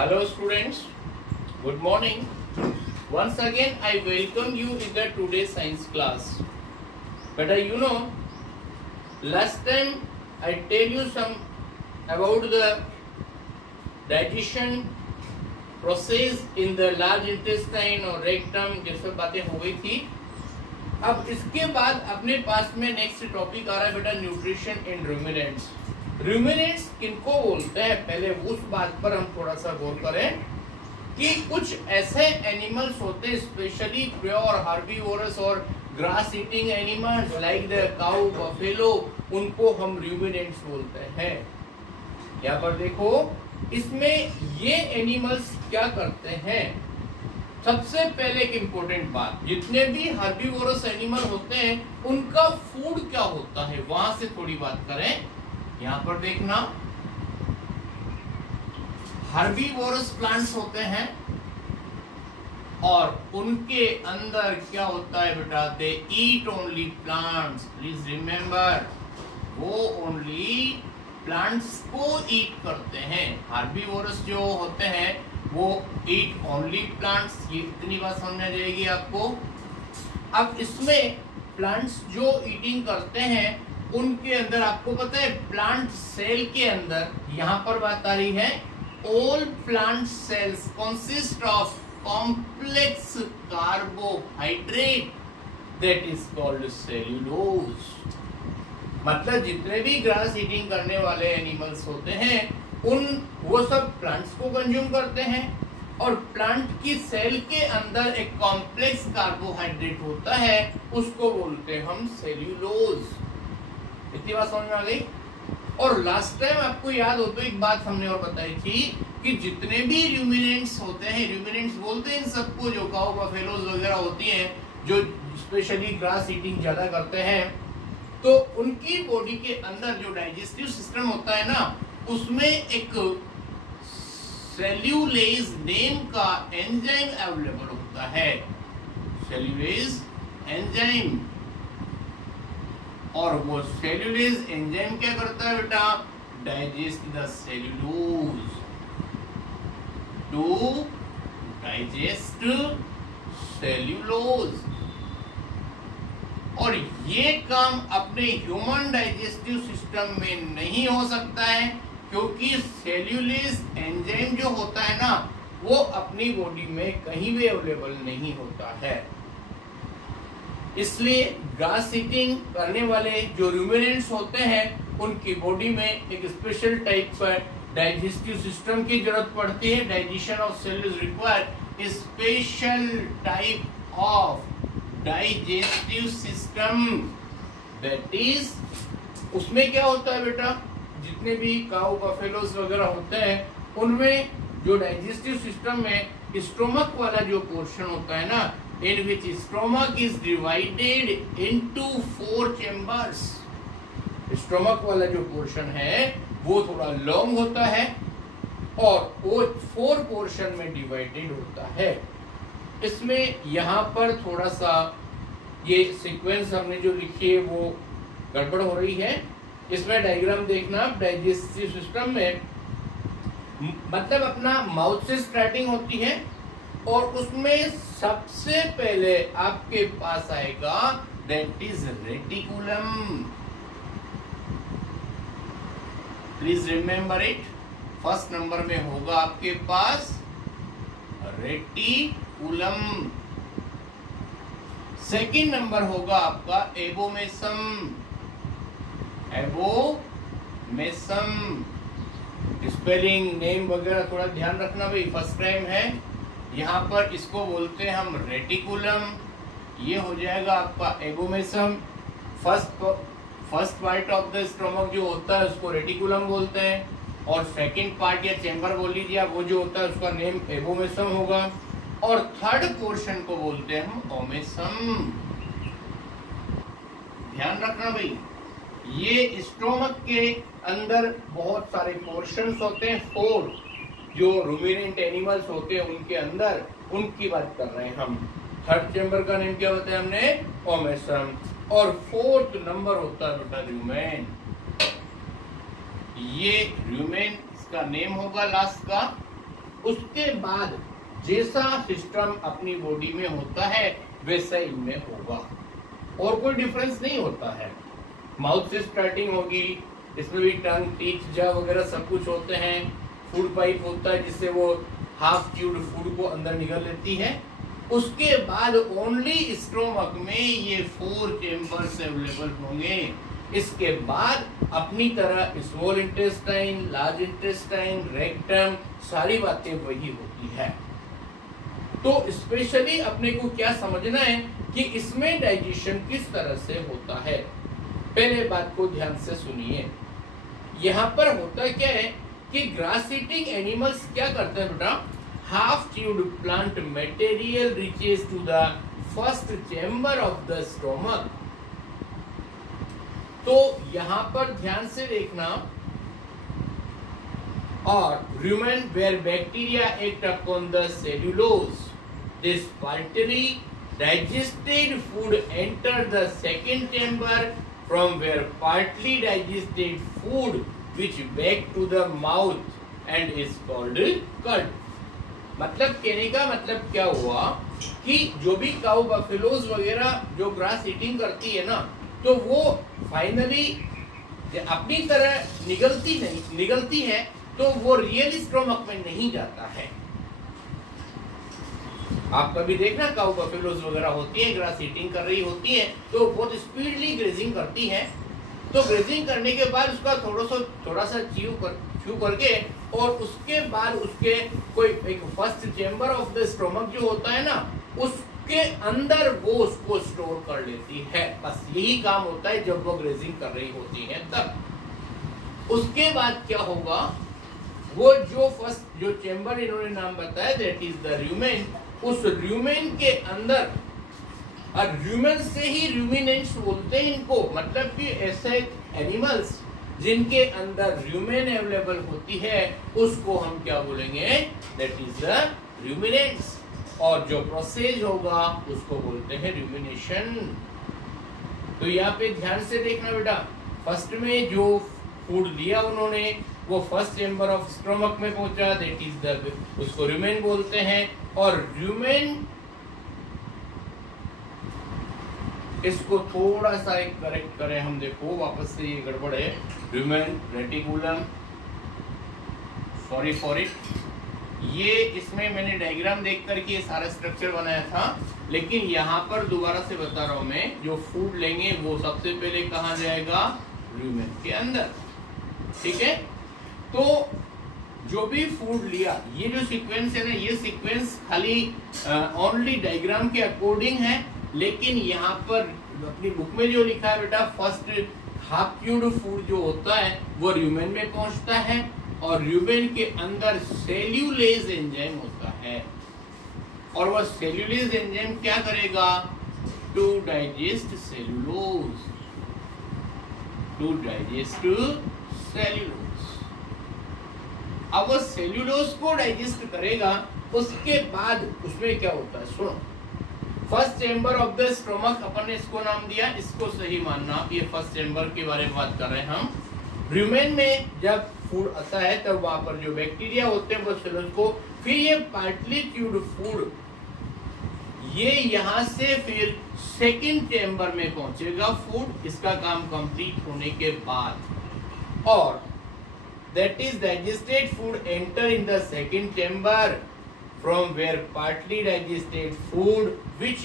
Hello students, good morning. Once again I welcome you in the today's science class. But last time I tell you some about the digestion process in the large intestine और rectum, ये सब बातें हो गई थी. अब इसके बाद अपने पास में नेक्स्ट टॉपिक आ रहा है बेटा न्यूट्रिशन इन रूमिनेंट्स. रूमिनेंट्स किनको बोलते हैं, पहले उस बात पर हम थोड़ा सा गौर करें कि कुछ ऐसे एनिमल्स होते हैं स्पेशली प्योर हर्बीवोरस और grass eating animals like the cow, buffalo, उनको हम रूमिनेंट्स बोलते हैं. यहाँ पर देखो, इसमें ये एनिमल्स क्या करते हैं. सबसे पहले एक इम्पोर्टेंट बात, जितने भी हर्बीवोरस एनिमल होते हैं उनका फूड क्या होता है, वहां से थोड़ी बात करें. यहां पर देखना, हर्बीवोरस प्लांट्स होते हैं और उनके अंदर क्या होता है बेटा, they eat only plants. Please remember, वो ओनली प्लांट्स को ईट करते हैं. हर्बीवोरस जो होते हैं वो ईट ओनली प्लांट्स. ये इतनी बात समझ में जाएगी आपको. अब इसमें प्लांट्स जो ईटिंग करते हैं उनके अंदर आपको पता है प्लांट सेल के अंदर, यहां पर बात आ रही है, all plant cells consist of complex carbohydrate that is called cellulose. मतलब जितने भी ग्रास ईटिंग करने वाले एनिमल्स होते हैं वो सब प्लांट्स को कंज्यूम करते हैं और प्लांट की सेल के अंदर एक कॉम्प्लेक्स कार्बोहाइड्रेट होता है, उसको बोलते हैं हम सेल्यूलोज. इतनी बात समझ में आ गई. और लास्ट टाइम आपको याद हो तो एक बात हमने और बताई थी कि जितने भी रूमिनेंट्स होते हैं, रूमिनेंट्स बोलते हैं इन सबको, जो काऊ, बफेलोज वगैरह होती हैं जो स्पेशली ग्रास ईटिंग ज्यादा करते हैं, तो उनकी बॉडी के अंदर जो डाइजेस्टिव सिस्टम होता है ना, उसमें एक सेल्यूलेज नेम का एंजाइम अवेलेबल होता है. Cellulase enzyme. और वो सेल्यूलेज एंजाइम क्या करता है बेटा, digest the cellulose to digest cellulose. और ये काम अपने ह्यूमन डाइजेस्टिव सिस्टम में नहीं हो सकता है क्योंकि सेल्यूलेज एंजाइम जो होता है ना, वो अपनी बॉडी में कहीं भी अवेलेबल नहीं होता है. इसलिए ग्रास ईटिंग करने वाले जो रूमिनेंट्स होते हैं उनकी बॉडी में एक स्पेशल टाइप पर डाइजेस्टिव सिस्टम की जरूरत पड़ती है. Digestion of cellulose require special type of digestive system. That is, उसमें क्या होता है बेटा, जितने भी काऊ, बफेलोस वगैरह होते हैं उनमें जो डाइजेस्टिव सिस्टम में स्टोमक वाला जो पोर्शन होता है ना, in which stomach is divided into 4 chambers. Stomach वाला जो पोर्शन है वो थोड़ा लॉन्ग होता है और वो 4 पोर्शन में डिवाइडेड होता है. इसमें यहाँ पर थोड़ा सा ये सीक्वेंस हमने जो लिखी है वो गड़बड़ हो रही है. इसमें डायग्राम देखना, डाइजेस्टिव सिस्टम में मतलब अपना माउथ से स्टार्टिंग होती है और उसमें सबसे पहले आपके पास आएगा that is reticulum. Please remember it. First number में होगा आपके पास रेटिकुलम. सेकंड नंबर होगा आपका एबोमेसम. एबोमेसम स्पेलिंग, नेम वगैरह थोड़ा ध्यान रखना भाई, फर्स्ट टाइम है. यहाँ पर इसको बोलते हैं हम रेटिकुलम. ये हो जाएगा आपका abomasum. First part of the stomach जो होता है उसको रेटिकुलम बोलते हैं और सेकंड पार्ट या चैम्बर बोल लीजिए आप, वो जो होता है उसका नेम एबोमेसम होगा. और थर्ड पोर्शन को बोलते हैं हम ओमेसम. ध्यान रखना भाई, ये स्टोमक के अंदर बहुत सारे पोर्शंस होते हैं. 4 जो रूमिनेंट एनिमल्स होते हैं उनके अंदर, उनकी बात कर रहे हैं हम. थर्ड चैम्बर का नेम क्या बताया हमने, ओमेसम. और 4th नंबर होता है बेटा रूमेन. ये रूमेन इसका नेम होगा लास्ट का. उसके बाद जैसा सिस्टम अपनी बॉडी में होता है वैसा इनमें होगा, और कोई डिफरेंस नहीं होता है। माउथ से स्टार्टिंग होगी, इसमें भी टंग, टीथ, जा वगैरह सब कुछ होते हैं। फूड पाइप होता है जिससे वो हाफ च्यूड फूड को अंदर निगल लेती है। उसके बाद ओनली स्टोमक में ये 4 चेम्बर्स अवेलेबल होंगे। इसके बाद अपनी तरह small intestine, large intestine, rectum, सारी बातें वही होती है। तो स्पेशली अपने को क्या समझना है कि इसमें डाइजेशन किस तरह से होता है। पहले बात को ध्यान से सुनिए। यहाँ पर होता क्या है कि ग्रास ईटिंग एनिमल्स क्या करते हैं बेटा, half chewed plant material reaches to the first chamber of the stomach. तो यहां पर ध्यान से देखना, और rumen where bacteria act upon the cellulose, this partly digested food enter the second chamber from where partly digested food which back to the mouth and is called cud। मतलब कहने का मतलब क्या हुआ कि जो भी काउ बफेलोज वगैरह जो ग्रास ईटिंग करती है ना, तो वो फाइनली अपनी तरह निगलती है, तो वो रियल स्टोमक में नहीं जाता है। आप कभी देखना काउ बफेलोज वगैरह होती है, ग्रास ईटिंग कर रही होती है, तो बहुत स्पीडली ग्रेजिंग करती है। तो ग्रेजिंग करने के बाद उसका थोड़ा सा च्यू करके, और उसके बाद उसके कोई एक first chamber of the stomach जो होता है ना, उसके अंदर वो उसको स्टोर कर लेती है। बस यही काम होता है जब वो ग्रेजिंग कर रही होती है तब। उसके बाद क्या होगा, वो जो चेम्बर इन्होंने नाम बताया, दैट इज द र्यूमेन। उस र्यूमेन के अंदर, और र्यूमेन से ही रूमिनेंट्स बोलते हैं इनको, मतलब कि ऐसे एनिमल्स जिनके अंदर र्यूमेन अवेलेबल होती है उसको हम क्या बोलेंगे, दैट इज द रूमिनेंट्स। और जो प्रोसेस होगा उसको बोलते हैं रूमिनेशन। तो यहाँ पे ध्यान से देखना बेटा, फर्स्ट में जो फूड लिया उन्होंने वो फर्स्ट चेम्बर ऑफ स्टोमक में पहुंचा, दैट इज द, उसको रूमेन बोलते हैं। और रूमेन, इसको थोड़ा सा एक करेक्ट करें हम, देखो वापस से ये गड़बड़ है, rumen reticulum, sorry for it. ये इसमें मैंने डायग्राम देख करके ये सारा स्ट्रक्चर बनाया था, लेकिन यहाँ पर दोबारा से बता रहा हूँ मैं, जो फूड लेंगे वो सबसे पहले कहाँ जाएगा, रूमेन के अंदर, ठीक है। तो जो भी फूड लिया, ये जो सीक्वेंस है ना, ये सीक्वेंस खाली ओनली डायग्राम के अकॉर्डिंग है, लेकिन यहाँ पर अपनी बुक में जो लिखा है बेटा, फर्स्ट हाफ च्यूड फूड जो होता है वो र्यूमेन में पहुंचता है, और र्यूमेन के अंदर सेल्यूलेज एंजाइम होता है, और वह सेल्यूलेज एंजाइम क्या करेगा, to digest cellulose, to digest cellulose. अब वो सेल्यूलोज को डाइजेस्ट करेगा, उसके बाद उसमें क्या होता है, सुनो। First chamber of the stomach अपन ने इसको नाम दिया, इसको सही मानना, ये फर्स्ट चेम्बर के बारे में बात कर रहे हैं हम। र्यूमेन में जब फूड आता है तब वहां पर जो बैक्टीरिया होते हैं वो सेल्यूलोज को, फिर ये पार्टली च्यूड फूड ये यहाँ से फिर सेकंड चेम्बर में पहुंचेगा फूड, इसका काम कंप्लीट होने के बाद, और that is digested food enter in the second chamber from where partly digested food which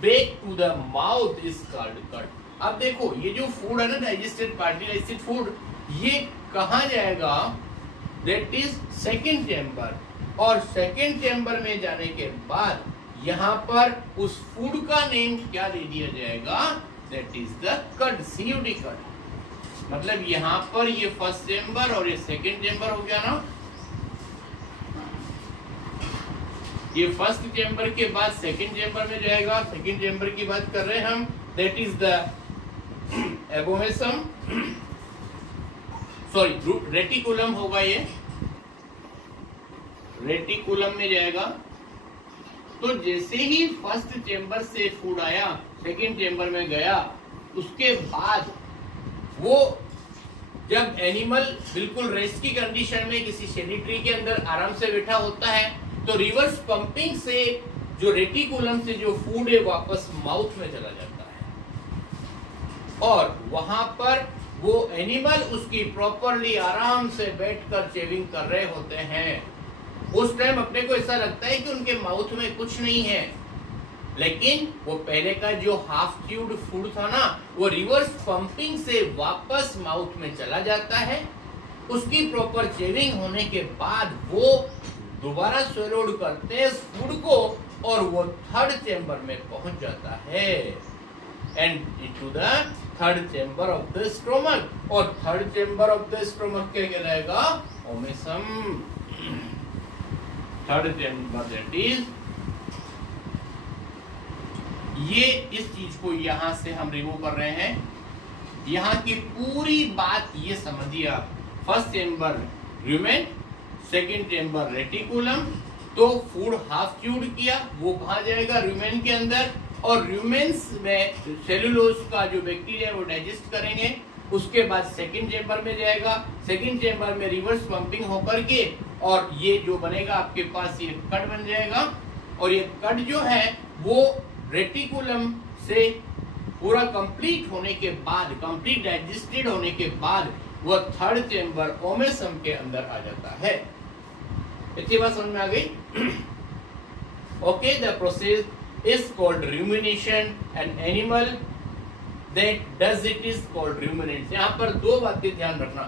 back to the mouth is called cud। अब देखो ये जो फूड है ना, डाइजेस्टेड पार्टली डाइजेस्टेड फूड, ये कहाँ जाएगा, that is second chamber। और सेकंड चेम्बर में जाने के बाद यहाँ पर उस फूड का नेम क्या दे दिया जाएगा, that is the cud, CUD cud। मतलब यहाँ पर ये फर्स्ट चेम्बर और ये सेकंड चेम्बर हो गया ना, ये फर्स्ट चेम्बर के बाद सेकंड चेम्बर में जाएगा। सेकंड चेम्बर की बात कर रहे हैं हम, that is the abomasum, sorry reticulum होगा, ये रेटिकुलम में जाएगा। तो जैसे ही फर्स्ट चेम्बर से फूड आया सेकंड चेम्बर में गया, उसके बाद वो जब एनिमल बिल्कुल रेस्ट की कंडीशन में किसी शेडी ट्री के अंदर आराम से बैठा होता है तो रिवर्स पंपिंग से जो रेटिकुलम से जो फूड है वापस माउथ में चला जाता है और वहां पर वो एनिमल उसकी प्रॉपरली आराम से बैठकर चेविंग कर रहे होते हैं। उस टाइम अपने को ऐसा लगता है कि उनके माउथ में कुछ नहीं है, लेकिन वो पहले का जो हाफ च्यूड फूड था ना वो रिवर्स पंपिंग से वापस माउथ में चला जाता है। उसकी प्रॉपर चेविंग होने के बाद वो दोबारा स्वेलोड करते हैं इस फूड को और वो थर्ड चेंबर में पहुंच जाता है and into the third chamber of the stomach. और third chamber of the stomach क्या कहलाएगा? Omasum. Third chamber that is, ये इस चीज को यहां से हम रिमूव कर रहे हैं। यहां की पूरी बात ये समझिए आप। First chamber rumen, second chamber reticulum. तो फूड हाफ च्यूड किया वो कहां जाएगा? रुमेन के अंदर। और रुमेन्स में सेलुलोज का जो बैक्टीरिया है वो डाइजेस्ट करेंगे। उसके बाद सेकंड चेंबर में जाएगा। सेकंड चेंबर में रिवर्स पंपिंग होकर के और ये जो बनेगा आपके पास ये कट बन जाएगा। और ये कट जो है वो रेटिकुलम से पूरा कंप्लीट होने के बाद, कंप्लीट डाइजेस्टेड होने के बाद वो थर्ड चेंबर ओमेसम के अंदर आ जाता है। इतनी बात समझ में आ गई? Okay, the process is called rumination. An animal that does it is called ruminant. यहाँ पर दो बातें ध्यान रखना।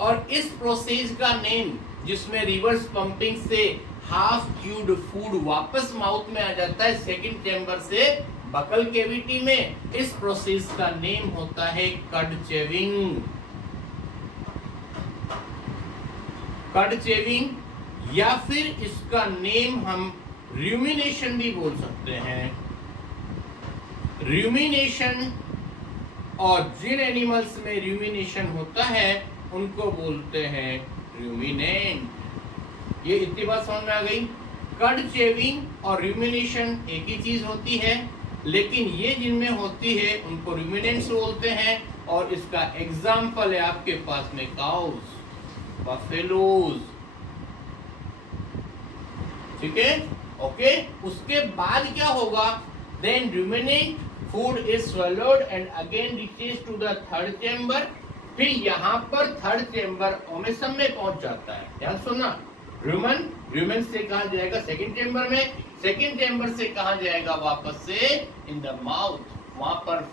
और इस प्रोसेस का नेम जिसमें रिवर्स पंपिंग से हाफ च्यूड फूड वापस माउथ में आ जाता है सेकंड चेंबर से बकल कैविटी में, इस प्रोसेस का नेम होता है कड चेविंग। कड चेविंग या फिर इसका नेम हम रूमिनेशन भी बोल सकते हैं। रूमिनेशन, और जिन एनिमल्स में रूमिनेशन होता है उनको बोलते हैं रूमिनेंट। ये इतनी बात समझ में आ गई? कड चेविंग और रूमिनेशन एक ही चीज होती है, लेकिन ये जिनमें होती है उनको रूमिनेंट्स बोलते हैं। और इसका एग्जाम्पल है आपके पास में काउस, बफेलोज। ठीक है? ओके, उसके बाद क्या होगा? Then ruminant food is swallowed and again reaches to the third chamber। फिर यहाँ पर थर्ड चेंबर ओमेसम में पहुंच जाता है। ध्यान सुनना, रुमेन से कहा जाएगा सेकंड चेंबर में, सेकंड चेंबर से कहा जाएगा वापस से इन द माउथ। वहां पर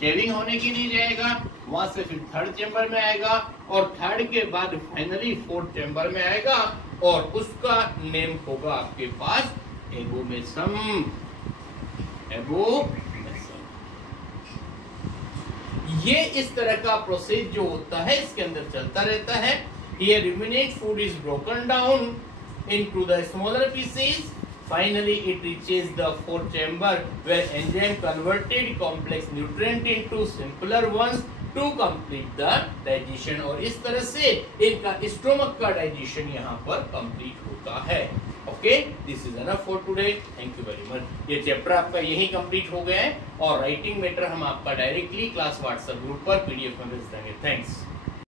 चेविंग होने के लिए जाएगा, वहां से फिर थर्ड चेंबर में आएगा और थर्ड के बाद फाइनली फोर्थ चेंबर में आएगा और उसका नेम होगा आपके पास एगोमेसम। एगोमेसम। ये इस तरह का प्रोसेस जो होता है इसके अंदर चलता रहता है। Here ruminant food is broken down into the smaller pieces. Finally, it reaches the fourth chamber where enzyme converted complex nutrient into simpler ones to complete the digestion। और इस तरह से इनका स्टोमक का डाइजेशन यहाँ पर कंप्लीट होता है। Okay, this is enough for today. Thank you very much. ये चैप्टर आपका यही कंप्लीट हो गया है और राइटिंग मैटर हम आपका डायरेक्टली क्लास व्हाट्सएप ग्रुप पर पीडीएफ में भेज देंगे। थैंक्स।